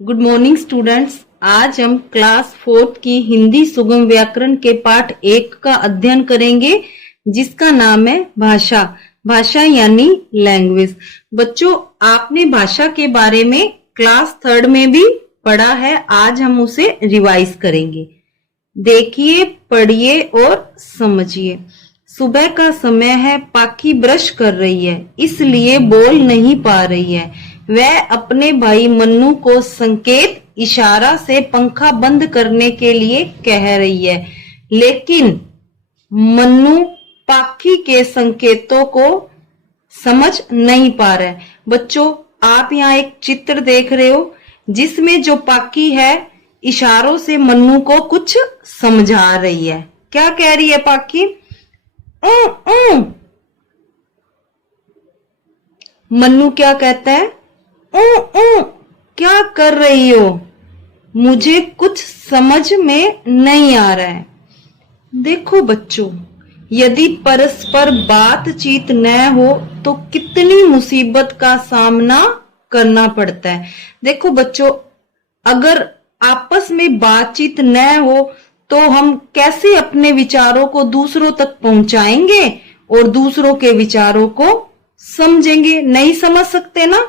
Good morning students. आज हम class 4th की हिंदी सुगम व्याकरण के पाठ 1 का अध्ययन करेंगे, जिसका नाम है भाषा। भाषा यानी लैंग्वेज। बच्चों, आपने भाषा के बारे में क्लास 3rd में भी पढ़ा है। आज हम उसे रिवाइज करेंगे। देखिए, पढ़िए और समझिए। सुबह का समय है, पाखी ब्रश कर रही है, इसलिए बोल नहीं पा रही है। वह अपने भाई मन्नू को संकेत इशारा से पंखा बंद करने के लिए कह रही है, लेकिन मन्नू पाखी के संकेतों को समझ नहीं पा रहा है। बच्चों, आप यहाँ एक चित्र देख रहे हो, जिसमें जो पाखी है इशारों से मन्नू को कुछ समझा रही है। क्या कह रही है पाखी? मन्नू क्या कहता है? क्या कर रही हो? मुझे कुछ समझ में नहीं आ रहा है। देखो बच्चों, यदि परस्पर बातचीत न हो तो कितनी मुसीबत का सामना करना पड़ता है। देखो बच्चों, अगर आपस में बातचीत न हो तो हम कैसे अपने विचारों को दूसरों तक पहुंचाएंगे और दूसरों के विचारों को समझेंगे? नहीं समझ सकते ना।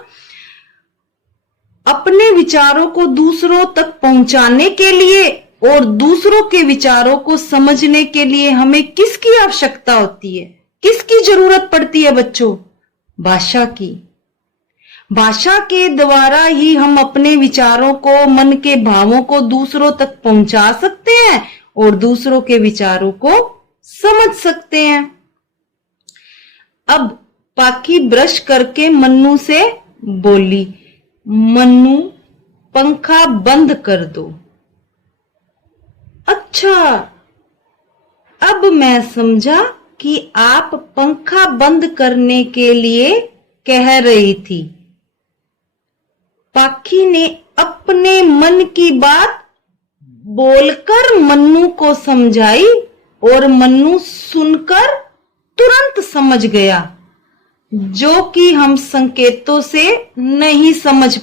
अपने विचारों को दूसरों तक पहुंचाने के लिए और दूसरों के विचारों को समझने के लिए हमें किसकी आवश्यकता होती है? किसकी जरूरत पड़ती है बच्चों? भाषा की। भाषा के द्वारा ही हम अपने विचारों को, मन के भावों को दूसरों तक पहुंचा सकते हैं और दूसरों के विचारों को समझ सकते हैं। अब पाखी ब्रश करके मन्नू से बोली, मन्नू पंखा बंद कर दो। अच्छा, अब मैं समझा कि आप पंखा बंद करने के लिए कह रही थी। पाखी ने अपने मन की बात बोलकर मन्नू को समझाई और मन्नू सुनकर तुरंत समझ गया, जो कि हम संकेतों से नहीं समझ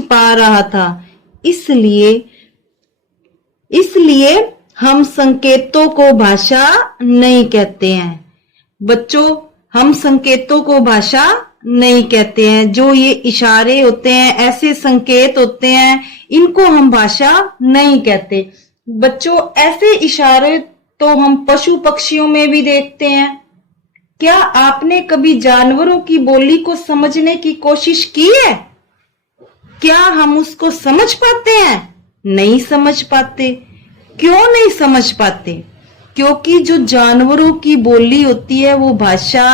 पा रहा था। इसलिए हम संकेतों को भाषा नहीं कहते हैं। बच्चों, हम संकेतों को भाषा नहीं कहते हैं। जो ये इशारे होते हैं, ऐसे संकेत होते हैं, इनको हम भाषा नहीं कहते। बच्चों, ऐसे इशारे तो हम पशु पक्षियों में भी देखते हैं। क्या आपने कभी जानवरों की बोली को समझने की कोशिश की है? क्या हम उसको समझ पाते हैं? नहीं समझ पाते। क्यों नहीं समझ पाते? क्योंकि जो जानवरों की बोली होती है वो भाषा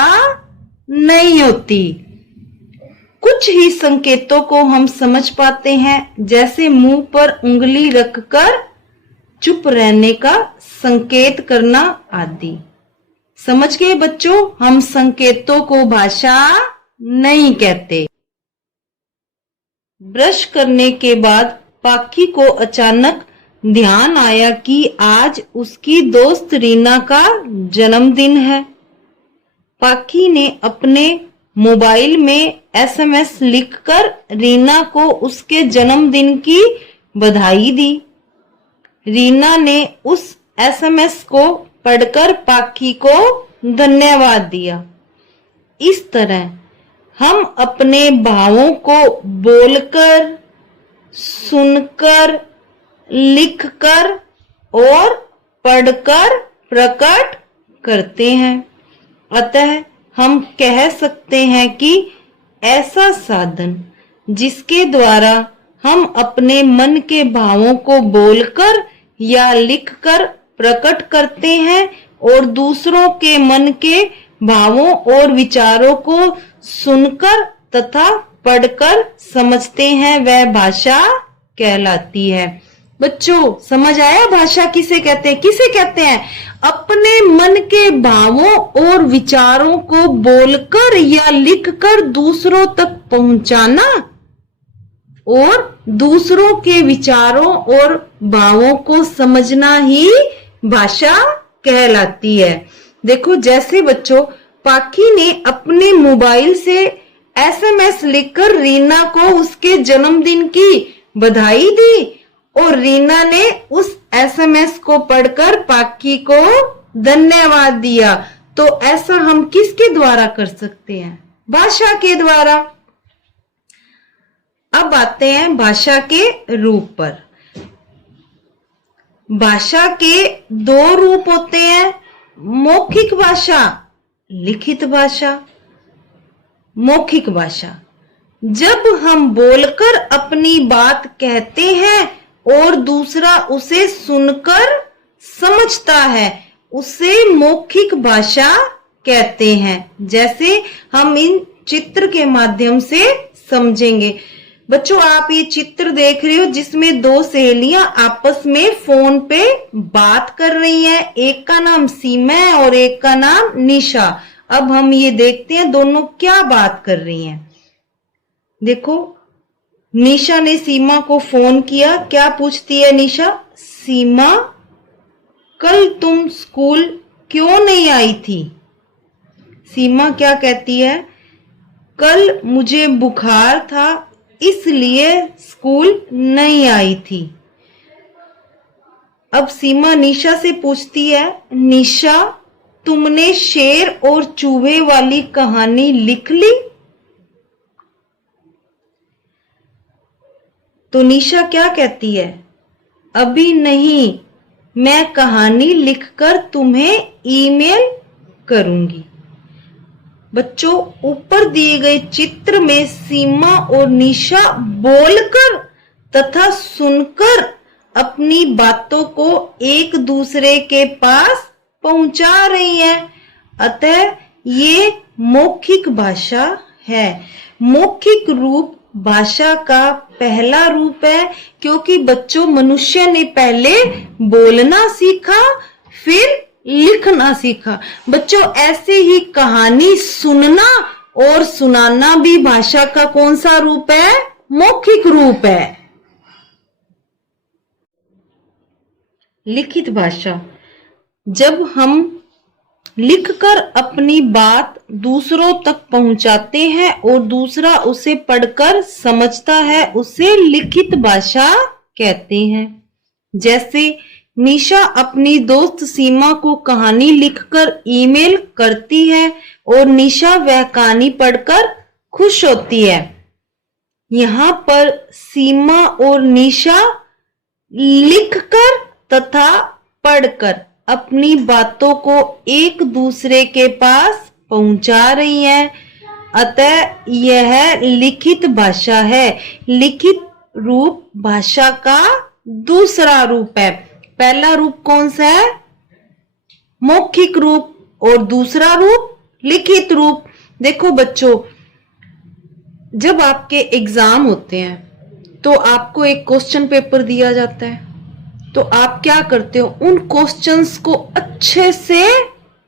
नहीं होती। कुछ ही संकेतों को हम समझ पाते हैं, जैसे मुंह पर उंगली रखकर चुप रहने का संकेत करना आदि। समझ गए बच्चों? हम संकेतों को भाषा नहीं कहते। ब्रश करने के बाद पाखी को अचानक ध्यान आया कि आज उसकी दोस्त रीना का जन्मदिन है। पाखी ने अपने मोबाइल में SMS लिखकर रीना को उसके जन्मदिन की बधाई दी। रीना ने उस SMS को पढ़कर पाखी को धन्यवाद दिया। इस तरह हम अपने भावों को बोलकर, सुनकर, लिखकर और पढ़कर प्रकट करते हैं। अतः हम कह सकते हैं कि ऐसा साधन जिसके द्वारा हम अपने मन के भावों को बोलकर या लिखकर प्रकट करते हैं और दूसरों के मन के भावों और विचारों को सुनकर तथा पढ़कर समझते हैं, वह भाषा कहलाती है। बच्चों, समझ आया भाषा किसे कहते हैं? किसे कहते हैं? अपने मन के भावों और विचारों को बोलकर या लिखकर दूसरों तक पहुंचाना और दूसरों के विचारों और भावों को समझना ही भाषा कहलाती है। देखो, जैसे बच्चों, पाखी ने अपने मोबाइल से एसएमएस लिखकर रीना को उसके जन्मदिन की बधाई दी और रीना ने उस एसएमएस को पढ़कर पाकी को धन्यवाद दिया। तो ऐसा हम किसके द्वारा कर सकते हैं? भाषा के द्वारा। अब आते हैं भाषा के रूप पर। भाषा के दो रूप होते हैं, मौखिक भाषा, लिखित भाषा। मौखिक भाषा, जब हम बोलकर अपनी बात कहते हैं और दूसरा उसे सुनकर समझता है, उसे मौखिक भाषा कहते हैं। जैसे हम इन चित्र के माध्यम से समझेंगे। बच्चों, आप ये चित्र देख रहे हो जिसमें दो सहेलियां आपस में फोन पे बात कर रही हैं। एक का नाम सीमा है और एक का नाम निशा। अब हम ये देखते हैं दोनों क्या बात कर रही हैं। देखो, निशा ने सीमा को फोन किया। क्या पूछती है निशा? सीमा, कल तुम स्कूल क्यों नहीं आई थी? सीमा क्या कहती है? कल मुझे बुखार था इसलिए स्कूल नहीं आई थी। अब सीमा निशा से पूछती है, निशा, तुमने शेर और चूहे वाली कहानी लिख ली? तो निशा क्या कहती है? अभी नहीं, मैं कहानी लिखकर तुम्हें ईमेल करूंगी। बच्चों, ऊपर दिए गए चित्र में सीमा और निशा बोलकर तथा सुनकर अपनी बातों को एक दूसरे के पास पहुंचा रही हैं। अतः ये मौखिक भाषा है। मौखिक रूप भाषा का पहला रूप है, क्योंकि बच्चों मनुष्य ने पहले बोलना सीखा फिर लिखना सीखा। बच्चों, ऐसे ही कहानी सुनना और सुनाना भी भाषा का कौन सा रूप है? मौखिक रूप है। लिखित भाषा, जब हम लिखकर अपनी बात दूसरों तक पहुंचाते हैं और दूसरा उसे पढ़कर समझता है, उसे लिखित भाषा कहते हैं। जैसे निशा अपनी दोस्त सीमा को कहानी लिखकर ईमेल करती है और निशा वह कहानी पढ़कर खुश होती है। यहाँ पर सीमा और निशा लिखकर तथा पढ़कर अपनी बातों को एक दूसरे के पास पहुंचा रही हैं। अतः यह लिखित भाषा है। लिखित रूप भाषा का दूसरा रूप है। पहला रूप कौन सा है? मौखिक रूप। और दूसरा रूप लिखित रूप। देखो बच्चों, जब आपके एग्जाम होते हैं तो आपको एक क्वेश्चन पेपर दिया जाता है, तो आप क्या करते हो? उन क्वेश्चंस को अच्छे से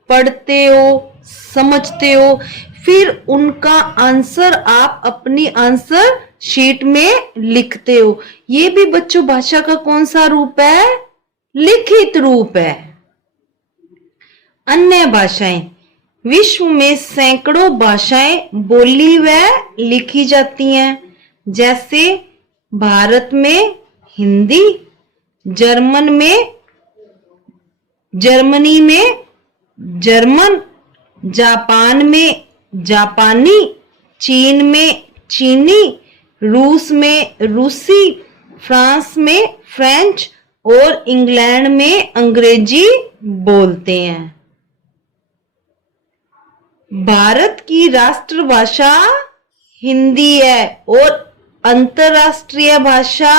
पढ़ते हो, समझते हो, फिर उनका आंसर आप अपनी आंसर शीट में लिखते हो। ये भी बच्चों भाषा का कौन सा रूप है? लिखित रूप है। अन्य भाषाएं, विश्व में सैकड़ों भाषाएं बोली व लिखी जाती हैं। जैसे भारत में हिंदी, जर्मनी में जर्मन, जापान में जापानी, चीन में चीनी, रूस में रूसी, फ्रांस में फ्रेंच और इंग्लैंड में अंग्रेजी बोलते हैं। भारत की राष्ट्रभाषा हिंदी है और अंतर्राष्ट्रीय भाषा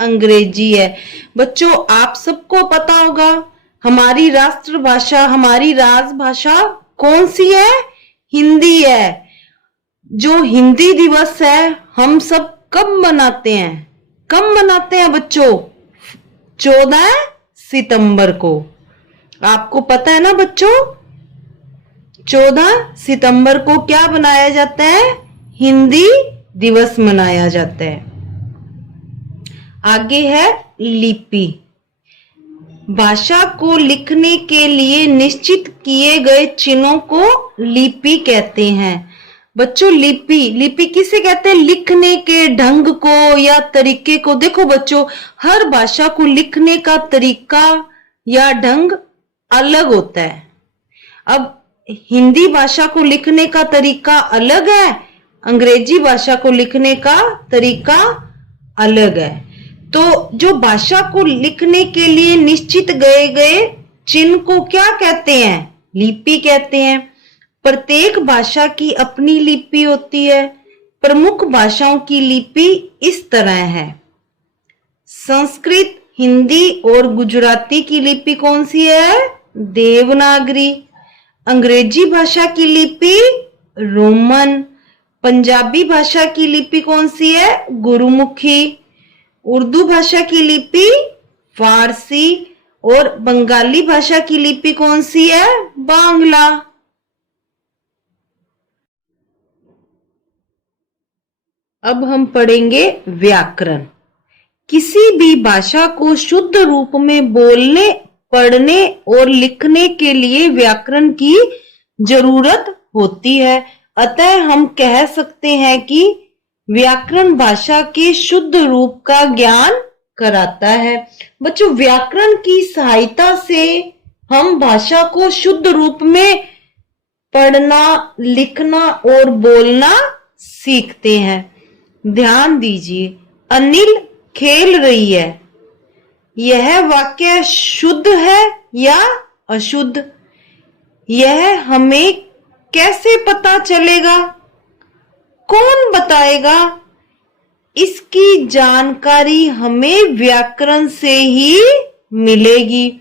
अंग्रेजी है। बच्चों, आप सबको पता होगा हमारी राष्ट्रभाषा, हमारी राजभाषा कौन सी है? हिंदी है। जो हिंदी दिवस है हम सब कब मनाते हैं? कब मनाते हैं बच्चों? 14 सितंबर को। आपको पता है ना बच्चों, 14 सितंबर को क्या मनाया जाता है? हिंदी दिवस मनाया जाता है। आगे है लिपि। भाषा को लिखने के लिए निश्चित किए गए चिन्हों को लिपि कहते हैं। बच्चों लिपि, लिपि किसे कहते हैं? लिखने के ढंग को या तरीके को। देखो बच्चों, हर भाषा को लिखने का तरीका या ढंग अलग होता है। अब हिंदी भाषा को लिखने का तरीका अलग है, अंग्रेजी भाषा को लिखने का तरीका अलग है। तो जो भाषा को लिखने के लिए निश्चित गए गए चिन्ह को क्या कहते हैं? लिपि कहते हैं। प्रत्येक भाषा की अपनी लिपि होती है। प्रमुख भाषाओं की लिपि इस तरह है। संस्कृत, हिंदी और गुजराती की लिपि कौन सी है? देवनागरी। अंग्रेजी भाषा की लिपि रोमन। पंजाबी भाषा की लिपि कौन सी है? गुरुमुखी। उर्दू भाषा की लिपि फारसी। और बंगाली भाषा की लिपि कौन सी है? बांग्ला। अब हम पढ़ेंगे व्याकरण। किसी भी भाषा को शुद्ध रूप में बोलने, पढ़ने और लिखने के लिए व्याकरण की जरूरत होती है। अतः हम कह सकते हैं कि व्याकरण भाषा के शुद्ध रूप का ज्ञान कराता है। बच्चों, व्याकरण की सहायता से हम भाषा को शुद्ध रूप में पढ़ना, लिखना और बोलना सीखते हैं। ध्यान दीजिए, अनिल खेल रही है। यह वाक्य शुद्ध है या अशुद्ध? यह हमें कैसे पता चलेगा? कौन बताएगा? इसकी जानकारी हमें व्याकरण से ही मिलेगी।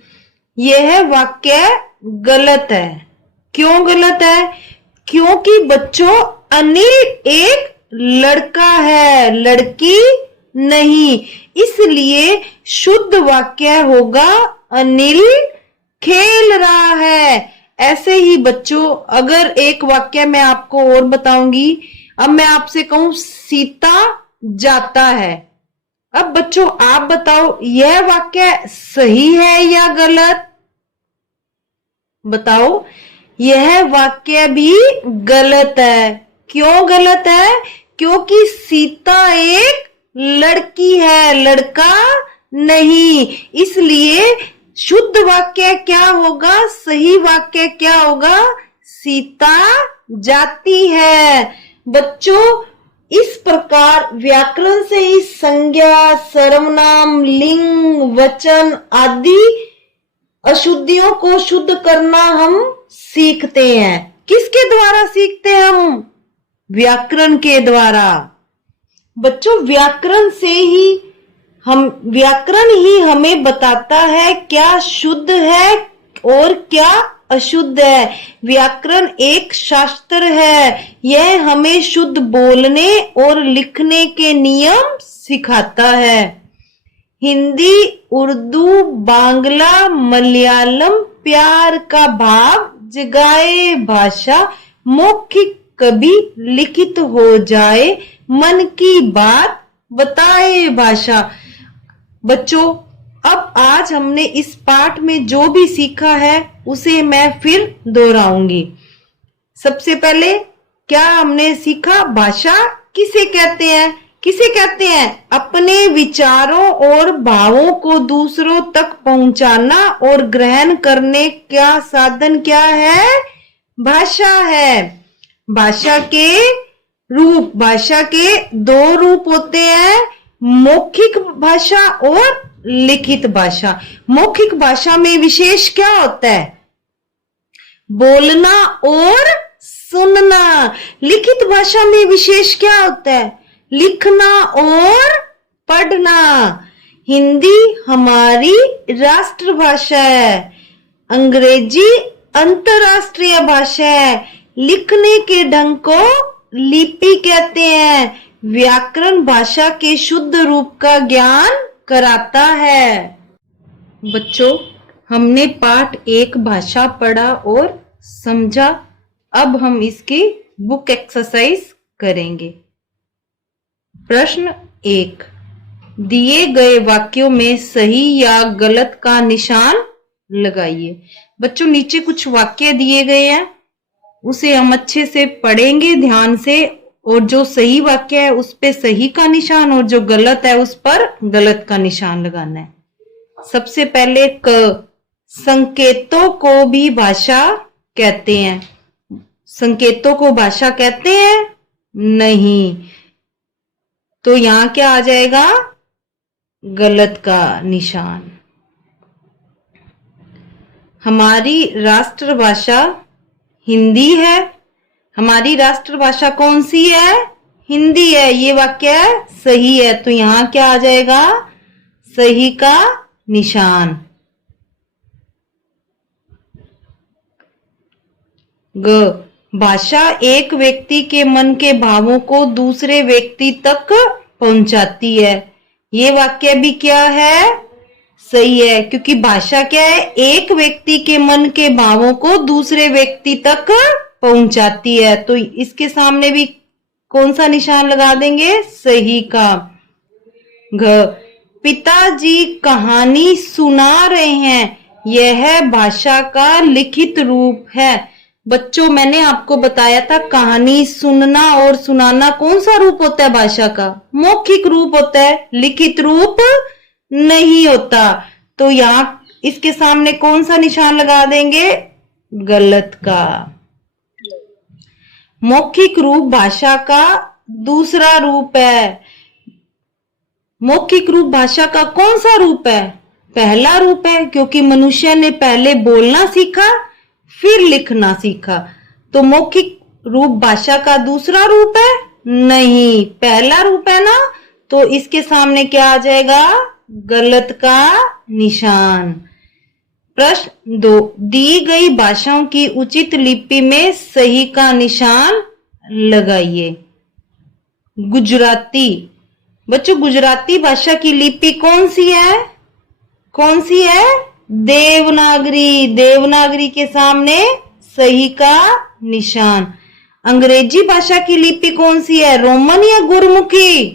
यह वाक्य गलत है। क्यों गलत है? क्योंकि बच्चों, अनिल एक लड़का है, लड़की नहीं। इसलिए शुद्ध वाक्य होगा अनिल खेल रहा है। ऐसे ही बच्चों, अगर एक वाक्य मैं आपको और बताऊंगी, अब मैं आपसे कहूं सीता जाता है। अब बच्चों आप बताओ, यह वाक्य सही है या गलत? बताओ, यह वाक्य भी गलत है। क्यों गलत है? क्योंकि सीता एक लड़की है, लड़का नहीं। इसलिए शुद्ध वाक्य क्या होगा? सही वाक्य क्या होगा? सीता जाती है। बच्चों, इस प्रकार व्याकरण से ही संज्ञा, सर्वनाम, लिंग, वचन आदि अशुद्धियों को शुद्ध करना हम सीखते हैं। किसके द्वारा सीखते हैं हम? व्याकरण के द्वारा। बच्चों, व्याकरण ही हमें बताता है क्या शुद्ध है और क्या अशुद्ध है। व्याकरण एक शास्त्र है। यह हमें शुद्ध बोलने और लिखने के नियम सिखाता है। हिंदी, उर्दू, बांग्ला, मलयालम प्यार का भाव जगाए भाषा, मौखिक कभी लिखित हो जाए, मन की बात बताए भाषा। बच्चों, अब आज हमने इस पाठ में जो भी सीखा है उसे मैं फिर दोहराऊंगी। सबसे पहले क्या हमने सीखा? भाषा किसे कहते हैं? किसे कहते हैं? अपने विचारों और भावों को दूसरों तक पहुंचाना और ग्रहण करने का साधन क्या है? भाषा है। भाषा के दो रूप होते हैं, मौखिक भाषा और लिखित भाषा। मौखिक भाषा में विशेष क्या होता है? बोलना और सुनना। लिखित भाषा में विशेष क्या होता है? लिखना और पढ़ना। हिंदी हमारी राष्ट्रभाषा है, अंग्रेजी अंतरराष्ट्रीय भाषा है। लिखने के ढंग को लिपि कहते हैं। व्याकरण भाषा के शुद्ध रूप का ज्ञान कराता है। बच्चों, हमने पाठ 1 भाषा पढ़ा और समझा। अब हम इसकी बुक एक्सरसाइज करेंगे। प्रश्न 1, दिए गए वाक्यों में सही या गलत का निशान लगाइए। बच्चों, नीचे कुछ वाक्य दिए गए हैं, उसे हम अच्छे से पढ़ेंगे ध्यान से, और जो सही वाक्य है उस पे सही का निशान और जो गलत है उस पर गलत का निशान लगाना है। सबसे पहले क, संकेतों को भी भाषा कहते हैं। संकेतों को भाषा कहते हैं? नहीं। तो यहां क्या आ जाएगा? गलत का निशान। हमारी राष्ट्रभाषा हिंदी है। हमारी राष्ट्रभाषा कौन सी है? हिंदी है। ये वाक्य सही है, तो यहां क्या आ जाएगा? सही का निशान। ग, भाषा एक व्यक्ति के मन के भावों को दूसरे व्यक्ति तक पहुंचाती है। ये वाक्य भी क्या है? सही है, क्योंकि भाषा क्या है? एक व्यक्ति के मन के भावों को दूसरे व्यक्ति तक पहुंचाती है। तो इसके सामने भी कौन सा निशान लगा देंगे? सही का। घ, पिताजी कहानी सुना रहे हैं। यह भाषा का लिखित रूप है। बच्चों, मैंने आपको बताया था कहानी सुनना और सुनाना कौन सा रूप होता है भाषा का? मौखिक रूप होता है, लिखित रूप नहीं होता। तो यहां इसके सामने कौन सा निशान लगा देंगे? गलत का। मौखिक रूप भाषा का दूसरा रूप है। मौखिक रूप भाषा का कौन सा रूप है? पहला रूप है, क्योंकि मनुष्य ने पहले बोलना सीखा फिर लिखना सीखा। तो मौखिक रूप भाषा का दूसरा रूप है? नहीं, पहला रूप है ना। तो इसके सामने क्या आ जाएगा? गलत का निशान। प्रश्न 2, दी गई भाषाओं की उचित लिपि में सही का निशान लगाइए। गुजराती। बच्चों, गुजराती भाषा की लिपि कौन सी है? कौन सी है? देवनागरी। देवनागरी के सामने सही का निशान। अंग्रेजी भाषा की लिपि कौन सी है? रोमन या गुरमुखी?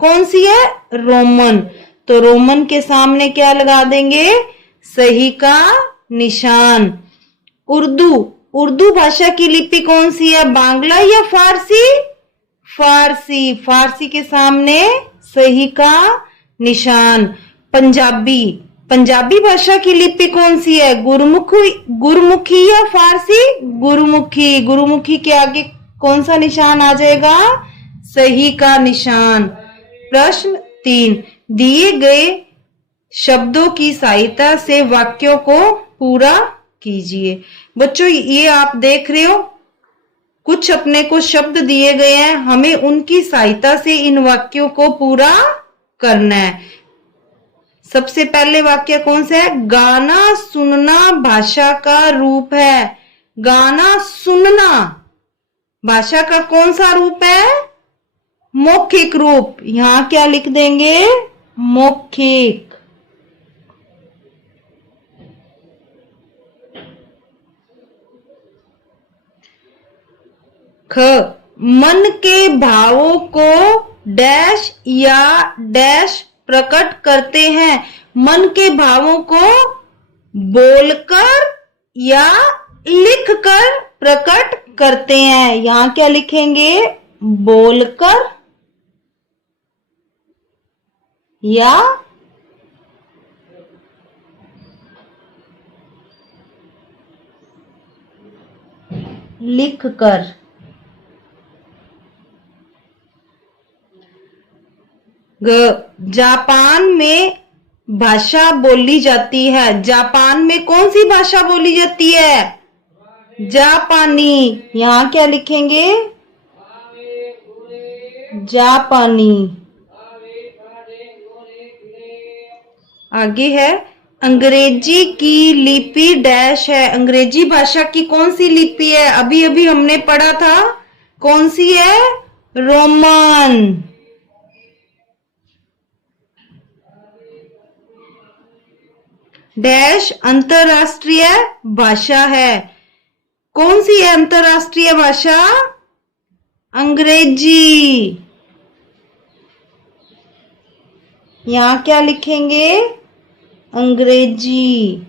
कौन सी है? रोमन। तो रोमन के सामने क्या लगा देंगे? सही का निशान। उर्दू। उर्दू भाषा की लिपि कौन सी है? बांग्ला या फारसी? फारसी। फारसी के सामने सही का निशान। पंजाबी। पंजाबी भाषा की लिपि कौन सी है? गुरमुखी, गुरमुखी या फारसी? गुरमुखी। गुरमुखी के आगे कौन सा निशान आ जाएगा? सही का निशान। प्रश्न 3, दिए गए शब्दों की सहायता से वाक्यों को पूरा कीजिए। बच्चों, ये आप देख रहे हो, कुछ अपने को शब्द दिए गए हैं, हमें उनकी सहायता से इन वाक्यों को पूरा करना है। सबसे पहले वाक्य कौन सा है? गाना सुनना भाषा का रूप है। गाना सुनना भाषा का कौन सा रूप है? मौखिक रूप। यहां क्या लिख देंगे? मौखिक। ख, मन के भावों को डैश या डैश प्रकट करते हैं। मन के भावों को बोलकर या लिखकर प्रकट करते हैं। यहां क्या लिखेंगे? बोलकर या लिखकर। जापान में भाषा बोली जाती है। जापान में कौन सी भाषा बोली जाती है? जापानी। यहां क्या लिखेंगे? जापानी। आगे है, अंग्रेजी की लिपि डैश है। अंग्रेजी भाषा की कौन सी लिपि है? अभी अभी हमने पढ़ा था, कौन सी है? रोमन। डैश अंतरराष्ट्रीय भाषा है। कौन सी है अंतरराष्ट्रीय भाषा? अंग्रेजी। यहां क्या लिखेंगे? अंग्रेजी।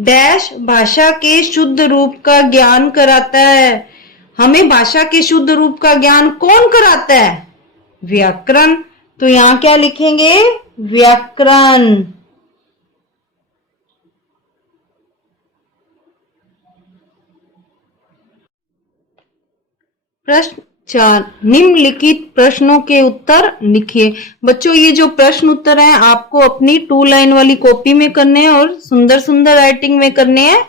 डैश भाषा के शुद्ध रूप का ज्ञान कराता है। हमें भाषा के शुद्ध रूप का ज्ञान कौन कराता है? व्याकरण। तो यहां क्या लिखेंगे? व्याकरण। प्रश्न 4, निम्नलिखित प्रश्नों के उत्तर लिखिए। बच्चों ये जो प्रश्न उत्तर हैं आपको अपनी 2 लाइन वाली कॉपी में करने हैं और सुंदर सुंदर राइटिंग में करने हैं।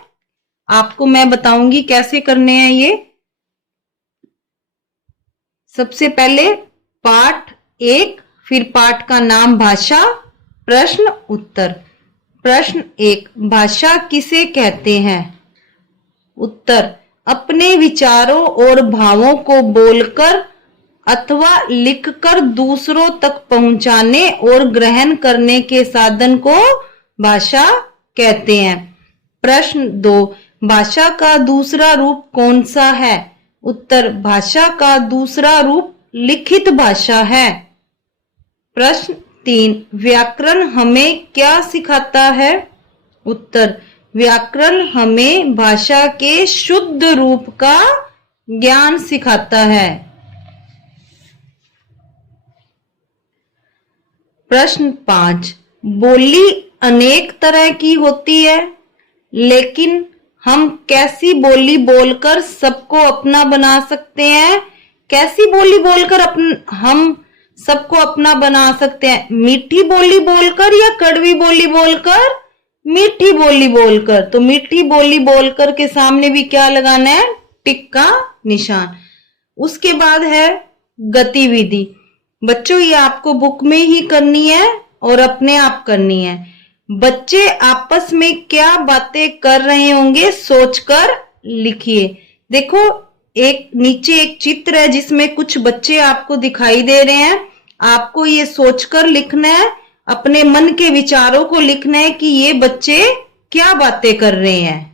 आपको मैं बताऊंगी कैसे करने हैं ये। सबसे पहले पाठ 1, फिर पाठ का नाम भाषा, प्रश्न उत्तर। प्रश्न 1, भाषा किसे कहते हैं? उत्तर, अपने विचारों और भावों को बोलकर अथवा लिखकर दूसरों तक पहुंचाने और ग्रहण करने के साधन को भाषा कहते हैं। प्रश्न 2, भाषा का दूसरा रूप कौन सा है? उत्तर, भाषा का दूसरा रूप लिखित भाषा है। प्रश्न 3, व्याकरण हमें क्या सिखाता है? उत्तर, व्याकरण हमें भाषा के शुद्ध रूप का ज्ञान सिखाता है। प्रश्न 5, बोली अनेक तरह की होती है, लेकिन हम कैसी बोली बोलकर सबको अपना बना सकते हैं? कैसी बोली बोलकर हम सबको अपना बना सकते हैं? मीठी बोली बोलकर या कड़वी बोली बोलकर? मीठी बोली बोलकर। तो मीठी बोली बोलकर के सामने भी क्या लगाना है? टिक का निशान। उसके बाद है गतिविधि। बच्चों ये आपको बुक में ही करनी है और अपने आप करनी है। बच्चे आपस में क्या बातें कर रहे होंगे सोचकर लिखिए। देखो एक नीचे एक चित्र है जिसमें कुछ बच्चे आपको दिखाई दे रहे हैं। आपको ये सोचकर लिखना है, अपने मन के विचारों को लिखना है कि ये बच्चे क्या बातें कर रहे हैं।